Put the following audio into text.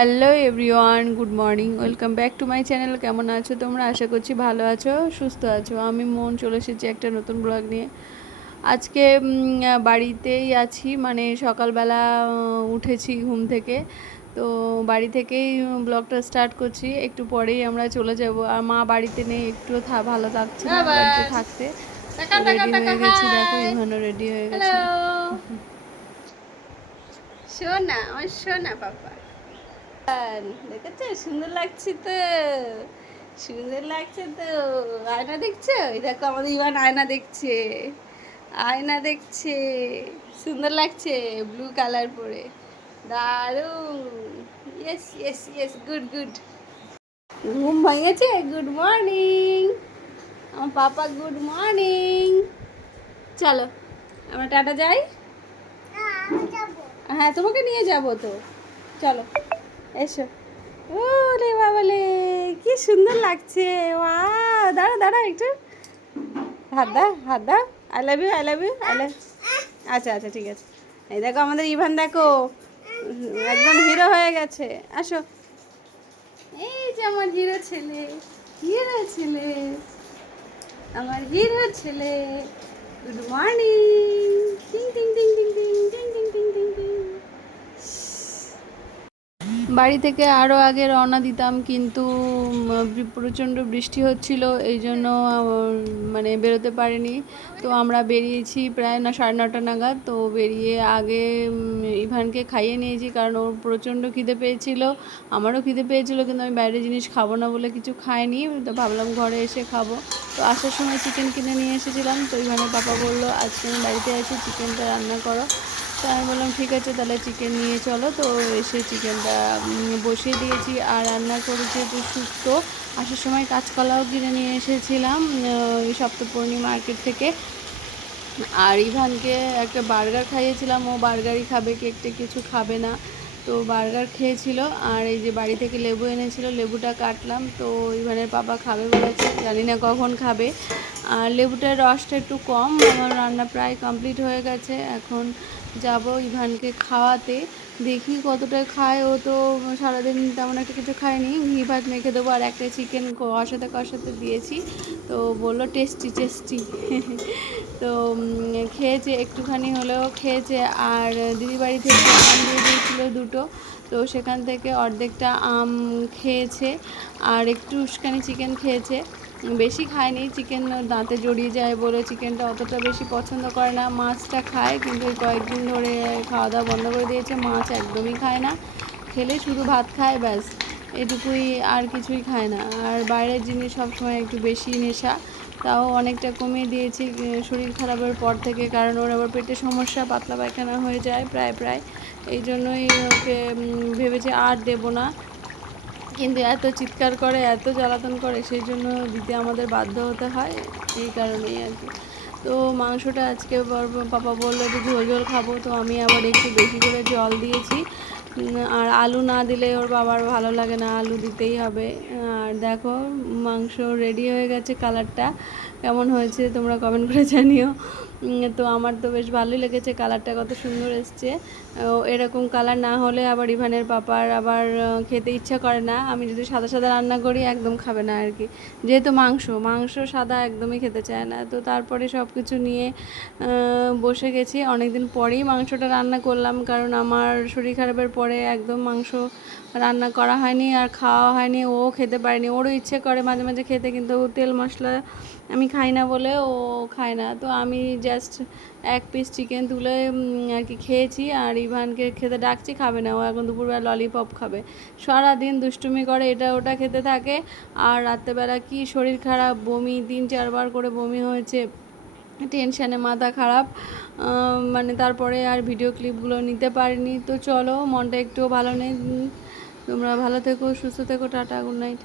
Hello everyone, good morning, welcome back to my channel. কেমন আছো তোমরা? আশা করছি ভালো আছো, সুস্থ আছো। আমি মন চলে এসেছি একটা নতুন ব্লগ নিয়ে। আজকে বাড়িতেই আছি, মানে সকালবেলা উঠেছি ঘুম থেকে, তো বাড়ি থেকেই ব্লগটা স্টার্ট করছি। একটু পরেই আমরা চলে যাব। আর মা বাড়িতে নেই, একটুও ভালো লাগছে না বাড়িতে থাকতে। রেডি হয়ে গেছি, দেখো ইভানও রেডি হয়ে গেছে। শোনা আমার শোনা পাপা, দেখেছো সুন্দর লাগছে তো, সুন্দর লাগছে তো। আয়না দেখছো? এই দেখো আমাদের ইভান আয়না দেখছে, আয়না দেখছে। সুন্দর লাগছে ব্লু কালার পরে, দারুণ। Yes yes yes, good good. ঘুম ভেঙেছে? গুড মর্নিং আমার পাপা, গুড মর্নিং। চলো আমরা টাটা যাই। হ্যাঁ তোমাকে নিয়ে যাবো তো, চলো এসো। ওরে বাবালে, কি সুন্দর লাগছে। দাঁড়া দাঁড়া একটু, হাত দাও হাত দাও। I love you, I love you, I love. আচ্ছা আচ্ছা ঠিক আছে। এই দেখো আমাদের ইভান, দেখো একদম হিরো হয়ে গেছে। আসো, এই যে আমার হিরো ছেলে, হিরো ছেলে, আমার হিরো ছেলে। Good morning. টিং টিং টিং টিং টিং টিং টিং টিং টিং টিং। বাড়ি থেকে আরও আগে রওনা দিতাম, কিন্তু প্রচণ্ড বৃষ্টি হচ্ছিল, এই জন্য মানে বেরোতে পারিনি। তো আমরা বেরিয়েছি প্রায় 9:30 নাগাদ। তো বেরিয়ে আগে ইভানকে খাইয়ে নিয়েছি, কারণ ওর প্রচণ্ড খিদে পেয়েছিল, আমারও খিদে পেয়েছিল, কিন্তু আমি বাইরের জিনিস খাবো না বলে কিছু খাইনি। তো ভাবলাম ঘরে এসে খাবো। তো আসার সময় চিকেন কিনে নিয়ে এসেছিলাম। তো ইভানের পাপা বললো আজকে আমি বাড়িতে আছি, চিকেনটা রান্না করো। তো আমি বললাম ঠিক আছে, তাহলে চিকেন নিয়ে চলো। তো এসে চিকেনটা বসিয়ে দিয়েছি আর রান্না করেছি একটু শুক্তো। আসার সময় কাঁচকলাও কিনে নিয়ে এসেছিলাম ওই সপ্তপূর্ণি মার্কেট থেকে। আর ইভানকে একটা বার্গার খাইয়েছিলাম, ও বার্গারই খাবে, কেকটা কিছু খাবে না। তো বার্গার খেয়েছিল। আর এই যে বাড়ি থেকে লেবু এনেছিল, লেবুটা কাটলাম। তো ইভানের পাপা খাবে বলেছে, জানি না কখন খাবে। আর লেবুটার রসটা একটু কম। আমার রান্না প্রায় কমপ্লিট হয়ে গেছে, এখন যাব ইভানকে খাওয়াতে। দেখি কতটা খায়। ও তো সারাদিন তেমন একটা কিছু খায়নি। ঘি ভাত মেখে দেবো আর একটা চিকেন কষাতে কষাতে দিয়েছি। তো বললো টেস্টি টেস্টি। তো খেয়েছে, একটুখানি হলেও খেয়েছে। আর দিদিবাড়ি থেকে আম দিয়ে দিয়েছিলো দুটো, তো সেখান থেকে অর্ধেকটা আম খেয়েছে আর একটুখানি চিকেন খেয়েছে, বেশি খায়নি। চিকেন দাঁতে জড়িয়ে যায় বলে চিকেনটা অতটা বেশি পছন্দ করে না। মাছটা খায়, কিন্তু ওই কয়েকদিন ধরে খাওয়া দাওয়া বন্ধ করে দিয়েছে, মাছ একদমই খায় না। খেলে শুধু ভাত খায়, ব্যাস এটুকুই, আর কিছুই খায় না। আর বাইরের জিনিস সবসময় একটু বেশি নেশা, তাও অনেকটা কমিয়ে দিয়েছি শরীর খারাপের পর থেকে, কারণ ওর আবার পেটের সমস্যা, পাতলা পায়খানা হয়ে যায় প্রায় প্রায়। এই জন্যই ওকে ভেবেছি আর দেবো না, কিন্তু এত চিৎকার করে, এত জ্বালাতন করে, সেই জন্য দিতে আমাদের বাধ্য হতে হয়, এই কারণেই আর কি। তো মাংসটা আজকে পাপা বললো যে ঝোল ঝোল খাবো, তো আমি আবার একটু বেশি করে জল দিয়েছি। আর আলু না দিলে ওর বাবার ভালো লাগে না, আলু দিতেই হবে। আর দেখো মাংস রেডি হয়ে গেছে, কালারটা কেমন হয়েছে তোমরা কমেন্ট করে জানিও। তো আমার তো বেশ ভালোই লেগেছে, কালারটা কত সুন্দর এসছে। এরকম কালার না হলে আবার ইভানের পাপার আবার খেতে ইচ্ছা করে না। আমি যদি সাদা সাদা রান্না করি একদম খাবে না আর কি, যেহেতু মাংস মাংস সাদা একদমই খেতে চায় না। তো তারপরে সব কিছু নিয়ে বসে গেছি। অনেক দিন পরেই মাংসটা রান্না করলাম, কারণ আমার শরীর খারাপের পরে একদম মাংস রান্না করা হয়নি আর খাওয়া হয়নি। ও খেতে পারেনি, ওরও ইচ্ছে করে মাঝে মাঝে খেতে, কিন্তু তেল মশলা আমি খাই না বলে ও খায় না। তো আমি জাস্ট এক পিস চিকেন তুলে আর কি খেয়েছি। আর ইভানকে খেতে ডাকছি, খাবে না, ও এখন দুপুরবেলা ললিপপ খাবে। সারাদিন দুষ্টুমি করে, এটা ওটা খেতে থাকে। আর রাত্রেবেলা কি শরীর খারাপ, বমি 3-4 বার করে বমি হয়েছে, টেনশানে মাথা খারাপ। মানে তারপরে আর ভিডিও ক্লিপগুলো নিতে পারিনি। তো চলো, মনটা একটুও ভালো নেই। তোমরা ভালো থেকো, সুস্থ থেকো, টাটা, গুড নাইট।